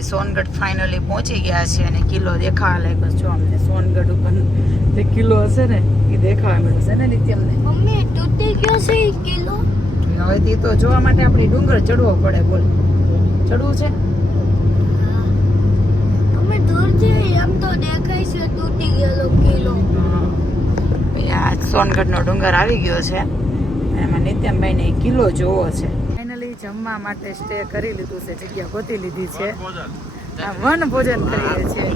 આપણે સોનગઢ ફાઇનલી પહોંચી ગયા છીએ અને કિલ્લો દેખાવા લાગ્યો. જો અમને સોનગઢ ઉપર જે કિલ્લો હશે ને એ દેખાવા મળ્યો છે ને નિત્યમને. મમ્મી તૂટી ગયો છે એ કિલ્લો. હવે તે તો જોવા માટે આપણે ડુંગર ચડવો પડે. બોલ ચડવું છે? અમે દૂરથી એમ તો દેખાય છે તૂટી ગયેલો કિલ્લો. આ સોનગઢનો ડુંગર આવી ગયો છે. એમાં નિત્યમભાઈને કિલ્લો જોવો છે. ફાઇનલી જમવા માટે સ્ટે કરી લીધું છે, જગ્યા ગોતી લીધી છે. વન ભોજન કરીએ છીએ.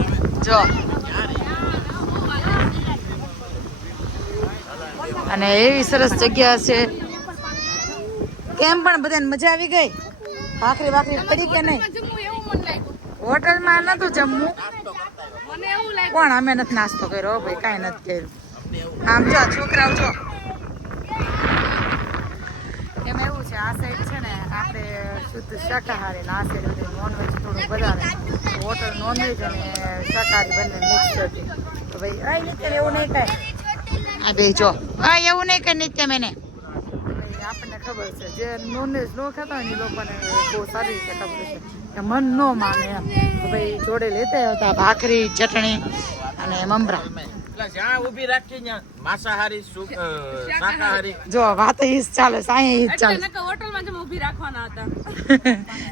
જો અને એવી સરસ જગ્યા છે. કેમ પણ બધાને મજા આવી ગઈ? ભાખરી પડી કે નહીં? હોટલમાં નતું જમવું. કોણ? અમે નથી નાસ્તો કર્યો ભાઈ, કાંઈ નથી કર્યું. આમ જો છોકરાઓ જો એમાં એવું છે, આ સાઈડ છે ને આપણે શુદ્ધ શાકાહારી, આ સાઈડ નોનવેજ થોડું વધારે. હોટલ નોનવેજ અને શાકાહારી બંને મિક્સ હતી. તો ભાઈ આ નિત્ય એવું નહીં કાંઈ. આ બે જો એવું નહીં કાંઈ નિત્ય મેને આપણને ખબર છે, જે નોનવેજ ન ખાતા હોય ને એ લોકોને બહુ સારી રીતે ખબર છે કે મન ન માને એમ. તો ભાઈ જોડે લેતા હતા ભાખરી, ચટણી અને મમરા. જો વાત ઈ જ ચાલે, સાંઈ ઈ જ ચાલે.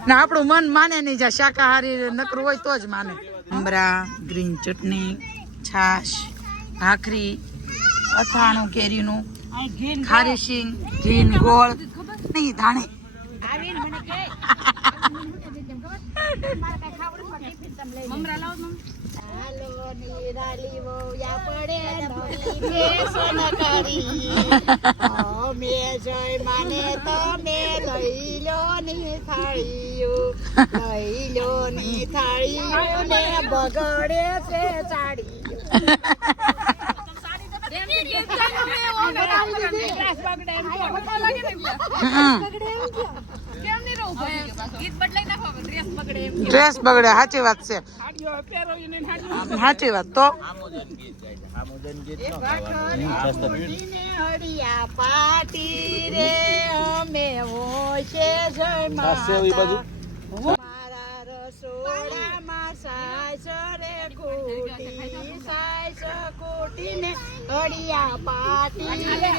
ના આપણું મન માને નહીં, જ્યાં શાકાહારી નકરું હોય તો જ માને. મમરા, ગ્રીન ચટણી, છાશ, ભાખરી, અથાણું કેરીનું, ખારી શીંગ, ગ્રીન ગોળ નહીં ધાણે. બગડે છે સાડી. ડ્રેસ બગડે, સાચી વાત છે. સાચી વાત. તો પાટી રે અમે હોશે જય મારા રસોડામાં સાસ રે કોટી ને હળિયા પાટી રે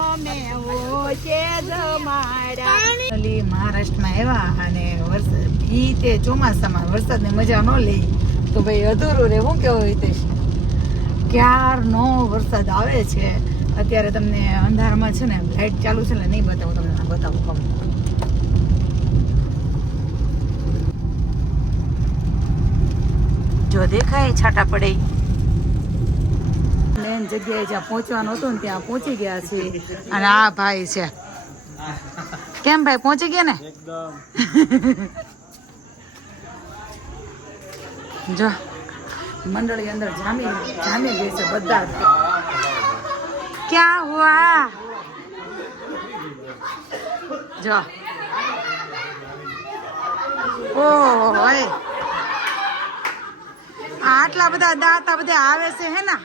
અમે હોશે જમાડા. મહારાષ્ટ્રમાં આવ્યા અને વરસાદ ઈ તે ચોમાસામાં વરસાદની મજા ન લે તો ભાઈ અધૂરું રે. શું કેવું હિતેશ? ક્યારનો વરસાદ આવે છે. અત્યારે તમને અંધારમાં છે ને લાઈટ ચાલુ છે ને નહીં બતાવું તમને, બતાવું કમ. જો દેખાય છાંટા પડે. મેન જગ્યાએ જ્યાં પહોંચવાનું હતું ને ત્યાં પહોંચી ગયા છીએ. અને આ ભાઈ છે. કેમ ભાઈ પહોંચી ગયા ને? જો મંડળી અંદર જામી ગઈ છે બધા. ક્યાં હુઆ? જો ઓહો આટલા બધા દાંતા બધા આવે છે હે ના.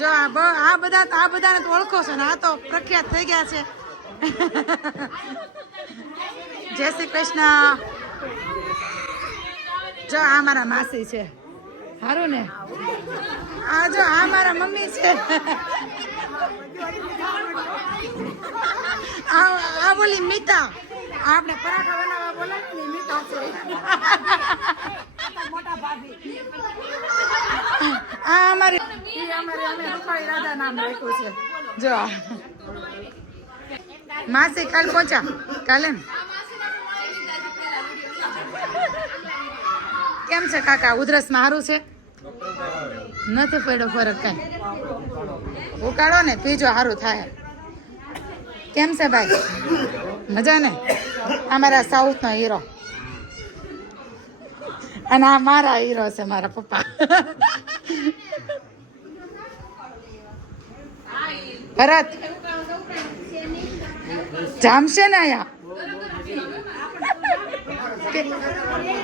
જો આ બધાને તો ઓળખો છો ને, આ તો પ્રખ્યાત થઈ ગયા છે. જય શ્રી કૃષ્ણ. જો આ મારા માસી છે, સારું ને. આ જો આ મારા મમ્મી છે. આ બોલી મીતા, આપણે પરાઠા બનાવવા બોલાવી મીતા છે. આ અમારી અમે રૂપાળી રાધા નામ રાખ્યું છે. જો માસી કાલ પહોંચ્યા, કાલે ને. કેમ છે કાકા? ઉધરસમાં સારું છે? નથી પડ્યો ફરક કઈ? ઉકાળો ને પીજો, સારું થાય. કેમ છે ભાઈ? મજા ને? અમારા સાઉથનો હીરો અને આ મારા હીરો છે, મારા પપ્પા. ભરત જામશે ને અહીંયા?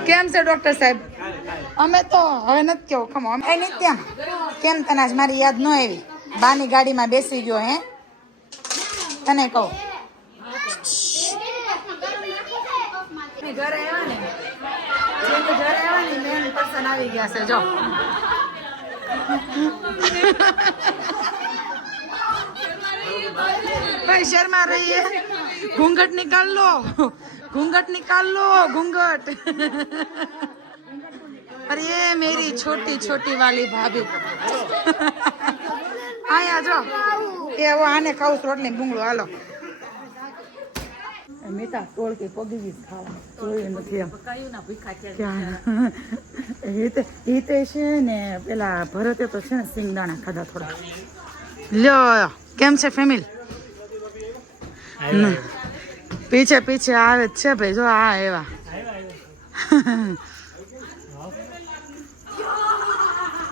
કેમ છે ડોક્ટર સાહેબ? અમે તો હવે નથી કેવું. ખમો એ નિત્યમ, કેમ તને આજ મારી યાદ ન આવી? બાની ગાડીમાં બેસી ગયો હે? તને કહું જેની ઘરે આવ્યા ને મેન પર્સન આવી ગયા છે જો ભાઈ શર્मा रही है घूंघट निकाल लो घूंघट अरे ये मेरी छोटी वाली भाभी आया जो ये वो आने खाऊ रोटली भूंगળો હાલો મીઠા તોડ કે પગી ગઈ ખાવા તોય નથી એમ હિતે છે ને પેલા ભરતે તો છે ને સિંગદાણા ખાધા થોડા લ્યો કેમ છે ફેમિલી પીછે આવે જ છે ભાઈ જો આ એવા